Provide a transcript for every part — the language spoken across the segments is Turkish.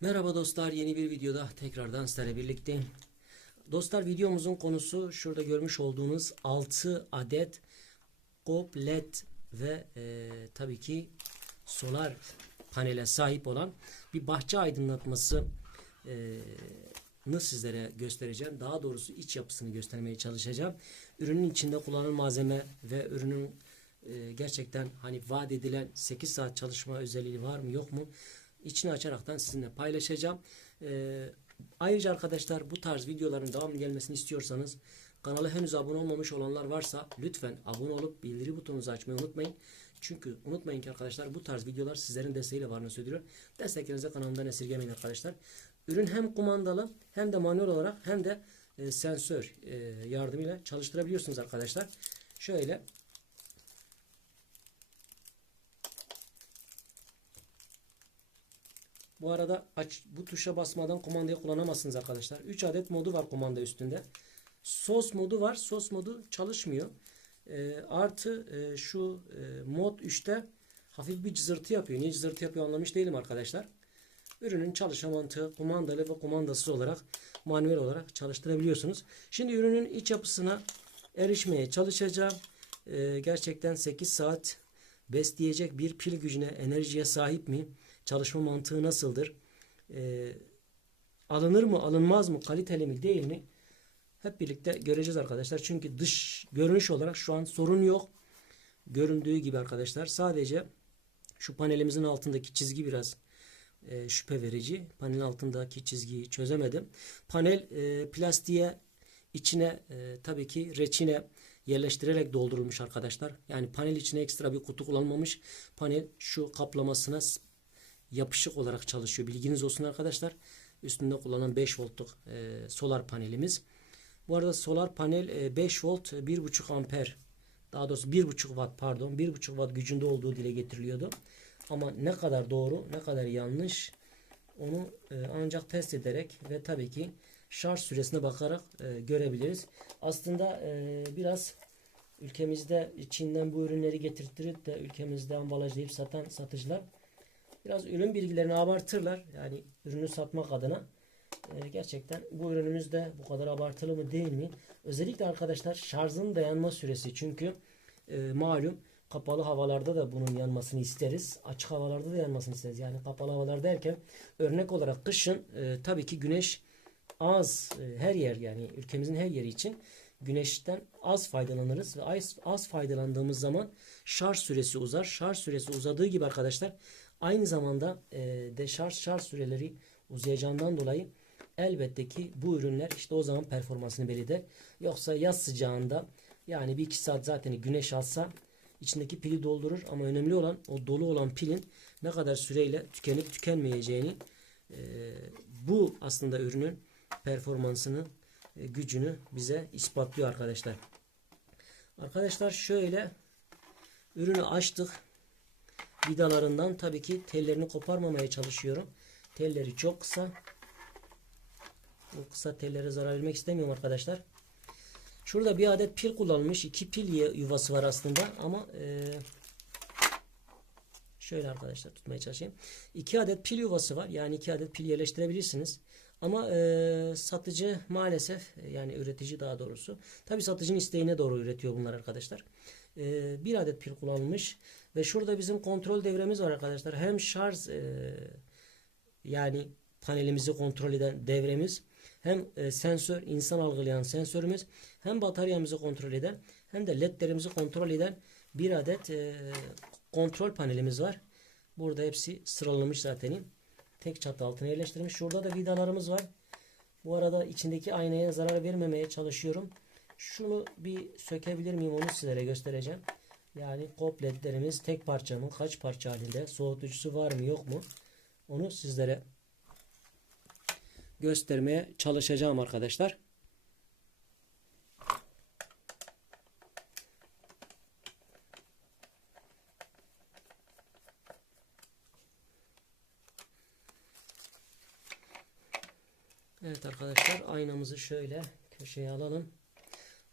Merhaba dostlar yeni bir videoda tekrardan sizlerle birlikteyim. Dostlar videomuzun konusu şurada görmüş olduğunuz 6 adet GOP LED ve e, tabii ki solar panele sahip olan bir bahçe aydınlatması e, sizlere göstereceğim. Daha doğrusu iç yapısını göstermeye çalışacağım. Ürünün içinde kullanılan malzeme ve ürünün e, gerçekten hani vaat edilen 8 saat çalışma özelliği var mı yok mu? İçini açaraktan sizinle paylaşacağım. E, ayrıca arkadaşlar bu tarz videoların devamlı gelmesini istiyorsanız kanala henüz abone olmamış olanlar varsa lütfen abone olup bildiri butonunuzu açmayı unutmayın. Çünkü unutmayın ki arkadaşlar bu tarz videolar sizlerin desteğiyle varını söylüyor. Desteklerinizi kanalımdan esirgemeyin arkadaşlar. Ürün hem kumandalı hem de manuel olarak hem de e, sensör e, yardımıyla çalıştırabiliyorsunuz arkadaşlar. Şöyle Bu arada aç, bu tuşa basmadan kumandayı kullanamazsınız arkadaşlar. 3 adet modu var kumanda üstünde. Sos modu var. Sos modu çalışmıyor. E, artı e, şu e, mod 3'te hafif bir cızırtı yapıyor. Niye cızırtı yapıyor anlamış değilim arkadaşlar. Ürünün çalışma mantığı kumandalı ve kumandasız olarak manuel olarak çalıştırabiliyorsunuz. Şimdi ürünün iç yapısına erişmeye çalışacağım. E, gerçekten 8 saat besleyecek bir pil gücüne, enerjiye sahip mi? Çalışma mantığı nasıldır? E, alınır mı, alınmaz mı, kaliteli mi, değil mi? Hep birlikte göreceğiz arkadaşlar. Çünkü dış görünüş olarak şu an sorun yok. Göründüğü gibi arkadaşlar. Sadece şu panelimizin altındaki çizgi biraz e, şüphe verici. Panelin altındaki çizgiyi çözemedim. Panel e, plastiğe içine e, tabii ki reçine yerleştirerek doldurulmuş arkadaşlar. Yani panel içine ekstra bir kutu kullanılmamış. Panel şu kaplamasına yapışık olarak çalışıyor. Bilginiz olsun arkadaşlar. Üstünde kullanılan 5 voltluk e, solar panelimiz. Bu arada solar panel e, 5 volt 1.5 amper daha doğrusu 1.5 watt pardon 1.5 watt gücünde olduğu dile getiriliyordu. Ama ne kadar doğru ne kadar yanlış onu e, ancak test ederek ve tabii ki şarj süresine bakarak e, görebiliriz. Aslında e, biraz ülkemizde Çin'den bu ürünleri getirttirip de ülkemizde ambalajlayıp satan satıcılar biraz ürün bilgilerini abartırlar. Yani ürünü satmak adına. E, gerçekten bu ürünümüz de bu kadar abartılı mı değil mi? Özellikle arkadaşlar şarjın dayanma süresi. Çünkü e, malum kapalı havalarda da bunun yanmasını isteriz. Açık havalarda da yanmasını isteriz. Yani kapalı havalar derken örnek olarak kışın e, tabii ki güneş az e, her yer yani ülkemizin her yeri için güneşten az faydalanırız ve az, az faydalandığımız zaman şarj süresi uzar. Şarj süresi uzadığı gibi arkadaşlar aynı zamanda e, deşarj şarj süreleri uzayacağından dolayı elbette ki bu ürünler işte o zaman performansını belirler. Yoksa yaz sıcağında yani bir iki saat zaten güneş alsa içindeki pili doldurur ama önemli olan o dolu olan pilin ne kadar süreyle tükenip tükenmeyeceğini e, bu aslında ürünün performansını e, gücünü bize ispatlıyor arkadaşlar. Arkadaşlar şöyle ürünü açtık. Vidalarından tabii ki tellerini koparmamaya çalışıyorum. Telleri çok kısa. Bu kısa tellere zarar vermek istemiyorum arkadaşlar. Şurada bir adet pil kullanılmış. iki pil yuvası var aslında ama e, şöyle arkadaşlar tutmaya çalışayım. iki adet pil yuvası var. Yani iki adet pil yerleştirebilirsiniz. Ama e, satıcı maalesef yani üretici daha doğrusu. Tabi satıcının isteğine doğru üretiyor bunlar arkadaşlar. E, bir adet pil kullanılmış. Ve şurada bizim kontrol devremiz var arkadaşlar. Hem şarj e, yani panelimizi kontrol eden devremiz hem e, sensör insan algılayan sensörümüz hem bataryamızı kontrol eden hem de ledlerimizi kontrol eden bir adet e, kontrol panelimiz var. Burada hepsi sıralamış zaten. Tek çatı altına yerleştirilmiş. Şurada da vidalarımız var. Bu arada içindeki aynaya zarar vermemeye çalışıyorum. Şunu bir sökebilir miyim onu sizlere göstereceğim. Yani kompletlerimiz tek parça mı? Kaç parça halinde? Soğutucusu var mı yok mu? Onu sizlere göstermeye çalışacağım arkadaşlar. Evet arkadaşlar aynamızı şöyle köşeye alalım.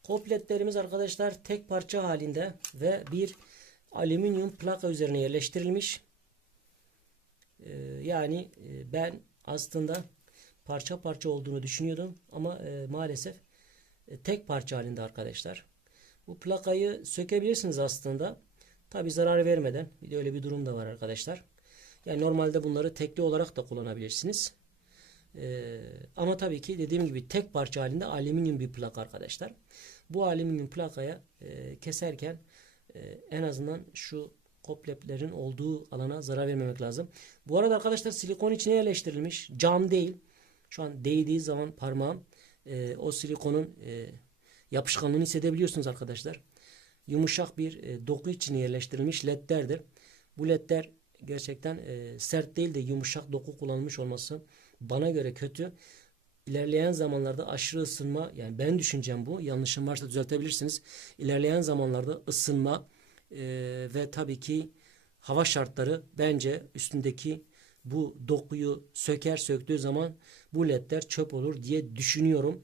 Kompletlerimiz arkadaşlar tek parça halinde ve bir alüminyum plaka üzerine yerleştirilmiş. Ee, yani e, ben aslında parça parça olduğunu düşünüyordum ama e, maalesef e, tek parça halinde arkadaşlar. Bu plakayı sökebilirsiniz aslında. Tabi zarar vermeden. Bir de öyle bir durum da var arkadaşlar. Yani normalde bunları tekli olarak da kullanabilirsiniz. Ee, ama tabii ki dediğim gibi tek parça halinde alüminyum bir plak arkadaşlar. Bu alüminyum plakaya e, keserken e, en azından şu kopleplerin olduğu alana zarar vermemek lazım. Bu arada arkadaşlar silikon içine yerleştirilmiş. Cam değil. Şu an değdiği zaman parmağım e, o silikonun e, yapışkanlığını hissedebiliyorsunuz arkadaşlar. Yumuşak bir e, doku içine yerleştirilmiş ledlerdir. Bu ledler gerçekten e, sert değil de yumuşak doku kullanılmış olması bana göre kötü. İlerleyen zamanlarda aşırı ısınma yani ben düşüncem bu. Yanlışım varsa düzeltebilirsiniz. İlerleyen zamanlarda ısınma e, ve tabii ki hava şartları bence üstündeki bu dokuyu söker söktüğü zaman bu ledler çöp olur diye düşünüyorum.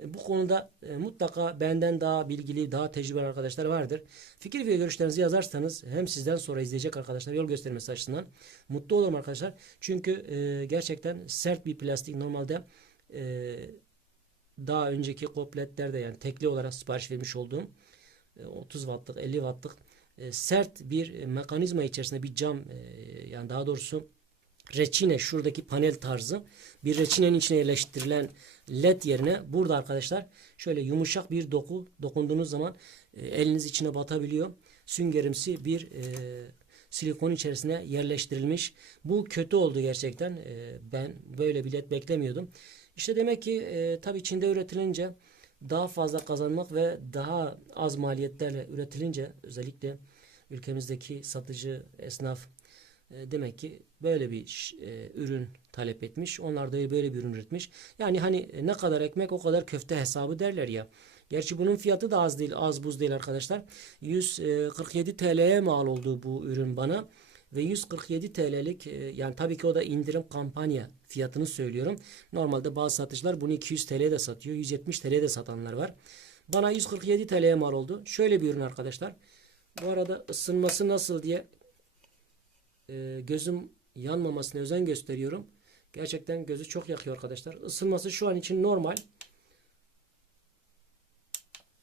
E, Bu konuda e, mutlaka benden daha bilgili, daha tecrübeli arkadaşlar vardır. Fikir ve görüşlerinizi yazarsanız hem sizden sonra izleyecek arkadaşlar yol göstermesi açısından mutlu olurum arkadaşlar. Çünkü e, gerçekten sert bir plastik normalde e, daha önceki kopletlerde yani tekli olarak sipariş vermiş olduğum e, 30 wattlık 50 wattlık e, sert bir e, mekanizma içerisinde bir cam e, yani daha doğrusu reçine şuradaki panel tarzı bir reçinenin içine yerleştirilen led yerine burada arkadaşlar şöyle yumuşak bir doku dokunduğunuz zaman e, eliniz içine batabiliyor. Süngerimsi bir e, silikon içerisine yerleştirilmiş. Bu kötü oldu gerçekten. E, ben böyle bir led beklemiyordum. İşte demek ki e, tabii Çin'de üretilince daha fazla kazanmak ve daha az maliyetlerle üretilince özellikle ülkemizdeki satıcı esnaf e, demek ki böyle bir e, ürün talep etmiş. Onlar da böyle bir ürün üretmiş. Yani hani e, ne kadar ekmek o kadar köfte hesabı derler ya. Gerçi bunun fiyatı da az değil, az buz değil arkadaşlar. 147 TL'ye mal oldu bu ürün bana. Ve 147 TL'lik e, yani tabii ki o da indirim kampanya fiyatını söylüyorum. Normalde bazı satıcılar bunu 200 TL'ye de satıyor. 170 TL'ye de satanlar var. Bana 147 TL'ye mal oldu. Şöyle bir ürün arkadaşlar. Bu arada ısınması nasıl diye e, gözüm yanmamasına özen gösteriyorum. Gerçekten gözü çok yakıyor arkadaşlar. Isınması şu an için normal.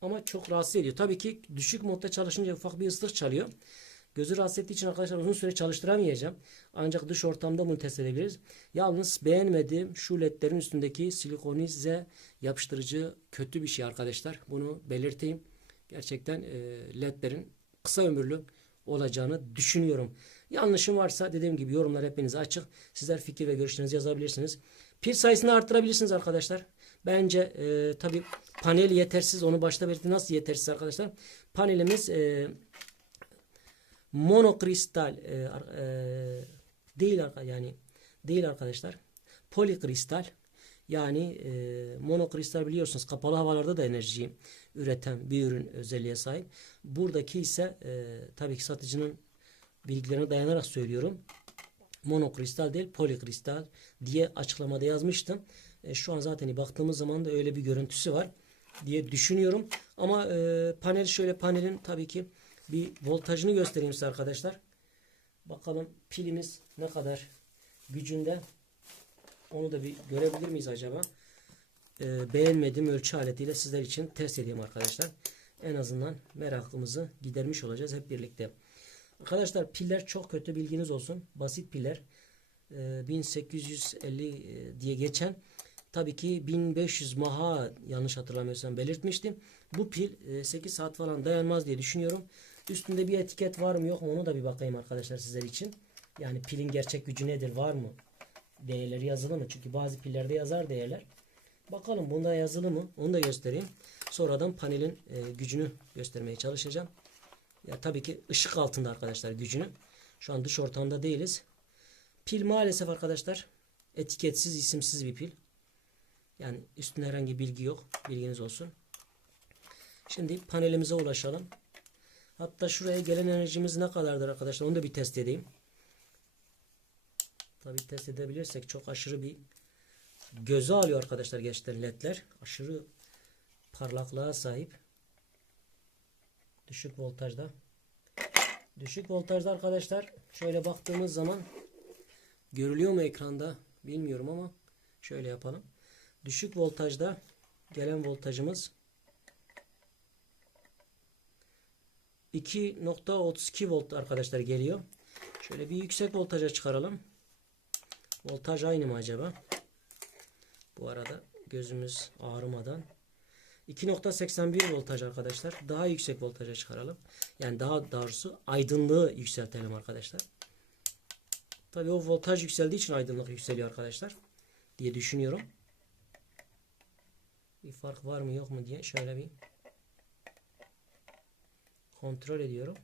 Ama çok rahatsız ediyor. Tabii ki düşük modda çalışınca ufak bir ıslık çalıyor. Gözü rahatsız ettiği için arkadaşlar uzun süre çalıştıramayacağım. Ancak dış ortamda bunu test edebiliriz. Yalnız beğenmediğim şu ledlerin üstündeki silikonize yapıştırıcı kötü bir şey arkadaşlar. Bunu belirteyim. Gerçekten e, ledlerin kısa ömürlü olacağını düşünüyorum. Yanlışım varsa dediğim gibi yorumlar hepinize açık. Sizler fikir ve görüşlerinizi yazabilirsiniz. Pil sayısını arttırabilirsiniz arkadaşlar. Bence e, tabi panel yetersiz. Onu başta belirttim. Nasıl yetersiz arkadaşlar? Panelimiz e, monokristal e, e, değil yani değil arkadaşlar. Polikristal yani e, monokristal biliyorsunuz kapalı havalarda da enerji üreten bir ürün özelliğe sahip. Buradaki ise e, tabii ki satıcının bilgilerine dayanarak söylüyorum. Monokristal değil polikristal diye açıklamada yazmıştım. E, şu an zaten baktığımız zaman da öyle bir görüntüsü var diye düşünüyorum. Ama e, panel şöyle panelin tabii ki bir voltajını göstereyim size arkadaşlar. Bakalım pilimiz ne kadar gücünde. Onu da bir görebilir miyiz acaba? E, beğenmediğim ölçü aletiyle sizler için test edeyim arkadaşlar. En azından merakımızı gidermiş olacağız hep birlikte. Arkadaşlar piller çok kötü bilginiz olsun. Basit piller. E, 1850 e, diye geçen tabii ki 1500 maha yanlış hatırlamıyorsam belirtmiştim. Bu pil e, 8 saat falan dayanmaz diye düşünüyorum. Üstünde bir etiket var mı yok mu onu da bir bakayım arkadaşlar sizler için. Yani pilin gerçek gücü nedir var mı? Değerleri yazılı mı? Çünkü bazı pillerde yazar değerler. Bakalım bunda yazılı mı? Onu da göstereyim. Sonradan panelin e, gücünü göstermeye çalışacağım. Ya tabii ki ışık altında arkadaşlar gücünü. Şu an dış ortamda değiliz. Pil maalesef arkadaşlar etiketsiz, isimsiz bir pil. Yani üstünde herhangi bilgi yok. Bilginiz olsun. Şimdi panelimize ulaşalım. Hatta şuraya gelen enerjimiz ne kadardır arkadaşlar onu da bir test edeyim. Tabii test edebilirsek çok aşırı bir göze alıyor arkadaşlar gerçekten ledler. Aşırı parlaklığa sahip. Düşük voltajda. Düşük voltajda arkadaşlar şöyle baktığımız zaman görülüyor mu ekranda bilmiyorum ama şöyle yapalım. Düşük voltajda gelen voltajımız 2.32 volt arkadaşlar geliyor. Şöyle bir yüksek voltaja çıkaralım. Voltaj aynı mı acaba? Bu arada gözümüz ağrımadan 2.81 voltaj arkadaşlar. Daha yüksek voltaja çıkaralım. Yani daha doğrusu aydınlığı yükseltelim arkadaşlar. Tabii o voltaj yükseldiği için aydınlık yükseliyor arkadaşlar. Diye düşünüyorum. Bir fark var mı yok mu diye şöyle bir kontrol ediyorum.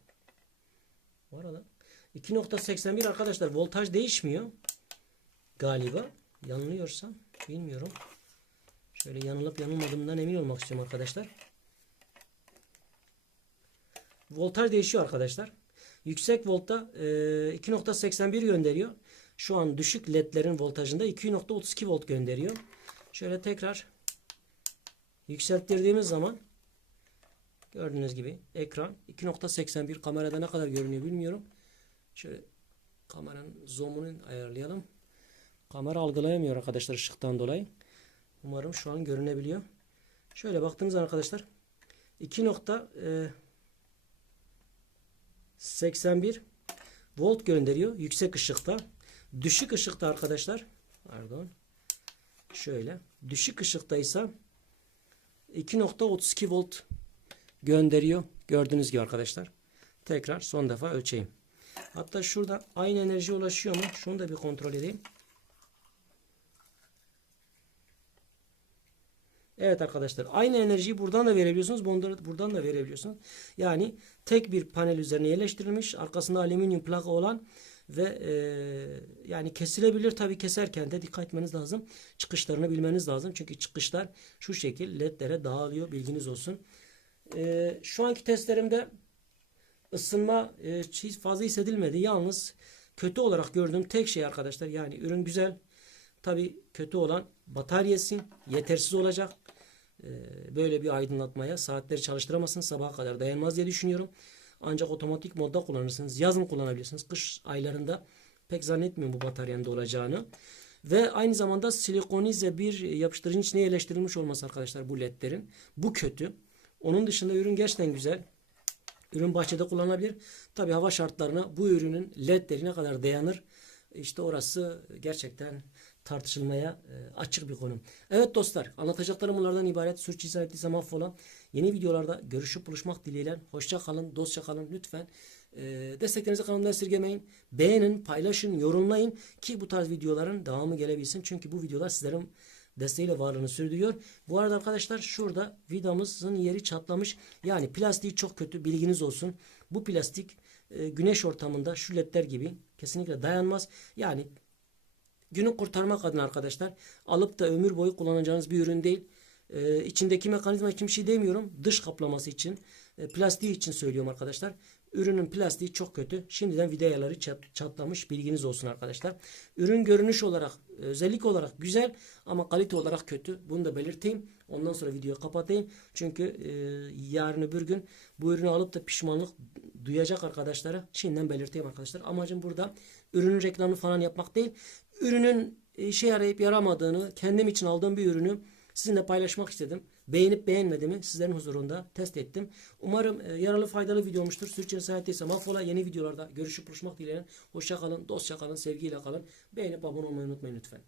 Bu arada 2.81 arkadaşlar voltaj değişmiyor. Galiba. Yanılıyorsam bilmiyorum. Şöyle yanılıp yanılmadığımdan emin olmak istiyorum arkadaşlar. Voltaj değişiyor arkadaşlar. Yüksek voltta e, 2.81 gönderiyor. Şu an düşük ledlerin voltajında 2.32 volt gönderiyor. Şöyle tekrar yükselttirdiğimiz zaman gördüğünüz gibi ekran 2.81 kamerada ne kadar görünüyor bilmiyorum. Şöyle kameranın zoom'unu ayarlayalım. Kamera algılayamıyor arkadaşlar ışıktan dolayı. Umarım şu an görünebiliyor. Şöyle baktığınız zaman arkadaşlar 2.81 volt gönderiyor yüksek ışıkta. Düşük ışıkta arkadaşlar pardon şöyle düşük ışıkta ise 2.32 volt gönderiyor. Gördüğünüz gibi arkadaşlar. Tekrar son defa ölçeyim. Hatta şurada aynı enerji ulaşıyor mu? Şunu da bir kontrol edeyim. Evet arkadaşlar aynı enerjiyi buradan da verebiliyorsunuz. Buradan da verebiliyorsunuz. Yani tek bir panel üzerine yerleştirilmiş. Arkasında alüminyum plaka olan ve e, yani kesilebilir tabi keserken de dikkat etmeniz lazım. Çıkışlarını bilmeniz lazım. Çünkü çıkışlar şu şekil ledlere dağılıyor. Bilginiz olsun. E, şu anki testlerimde ısınma e, hiç fazla hissedilmedi. Yalnız kötü olarak gördüğüm tek şey arkadaşlar yani ürün güzel. Tabi kötü olan bataryası yetersiz olacak. Ee, böyle bir aydınlatmaya saatleri çalıştıramazsınız. Sabaha kadar dayanmaz diye düşünüyorum. Ancak otomatik modda kullanırsınız. Yazın kullanabilirsiniz. Kış aylarında pek zannetmiyorum bu bataryanın da olacağını. Ve aynı zamanda silikonize bir yapıştırıcının içine yerleştirilmiş olması arkadaşlar bu ledlerin. Bu kötü. Onun dışında ürün gerçekten güzel. Ürün bahçede kullanılabilir. Tabi hava şartlarına bu ürünün ledleri ne kadar dayanır? İşte orası gerçekten tartışılmaya e, açık bir konu. Evet dostlar anlatacaklarım bunlardan ibaret. Sürçülisan ettiysem affola. Yeni videolarda görüşüp buluşmak dileğiyle. Hoşça kalın, dostça kalın lütfen. E, desteklerinizi kanalımda esirgemeyin. Beğenin, paylaşın, yorumlayın ki bu tarz videoların devamı gelebilsin. Çünkü bu videolar sizlerin desteğiyle varlığını sürdürüyor. Bu arada arkadaşlar şurada vidamızın yeri çatlamış. Yani plastiği çok kötü bilginiz olsun. Bu plastik e, güneş ortamında şu ledler gibi kesinlikle dayanmaz. Yani günü kurtarmak adına arkadaşlar alıp da ömür boyu kullanacağınız bir ürün değil. Ee, içindeki mekanizma için bir şey demiyorum. Dış kaplaması için, e, plastiği için söylüyorum arkadaşlar. Ürünün plastiği çok kötü. Şimdiden vidayaları çat, çatlamış bilginiz olsun arkadaşlar. Ürün görünüş olarak, özellik olarak güzel ama kalite olarak kötü. Bunu da belirteyim. Ondan sonra videoyu kapatayım. Çünkü e, yarın öbür gün bu ürünü alıp da pişmanlık duyacak arkadaşlara şimdiden belirteyim arkadaşlar. Amacım burada ürünün reklamını falan yapmak değil. Ürünün işe yarayıp yaramadığını, kendim için aldığım bir ürünü sizinle paylaşmak istedim. Beğenip beğenmediğimi sizlerin huzurunda test ettim. Umarım e, yararlı faydalı video olmuştur. Sürçün ise mahvola yeni videolarda görüşüp buluşmak dileğiyle. Hoşça kalın, dostça kalın, sevgiyle kalın. Beğenip abone olmayı unutmayın lütfen.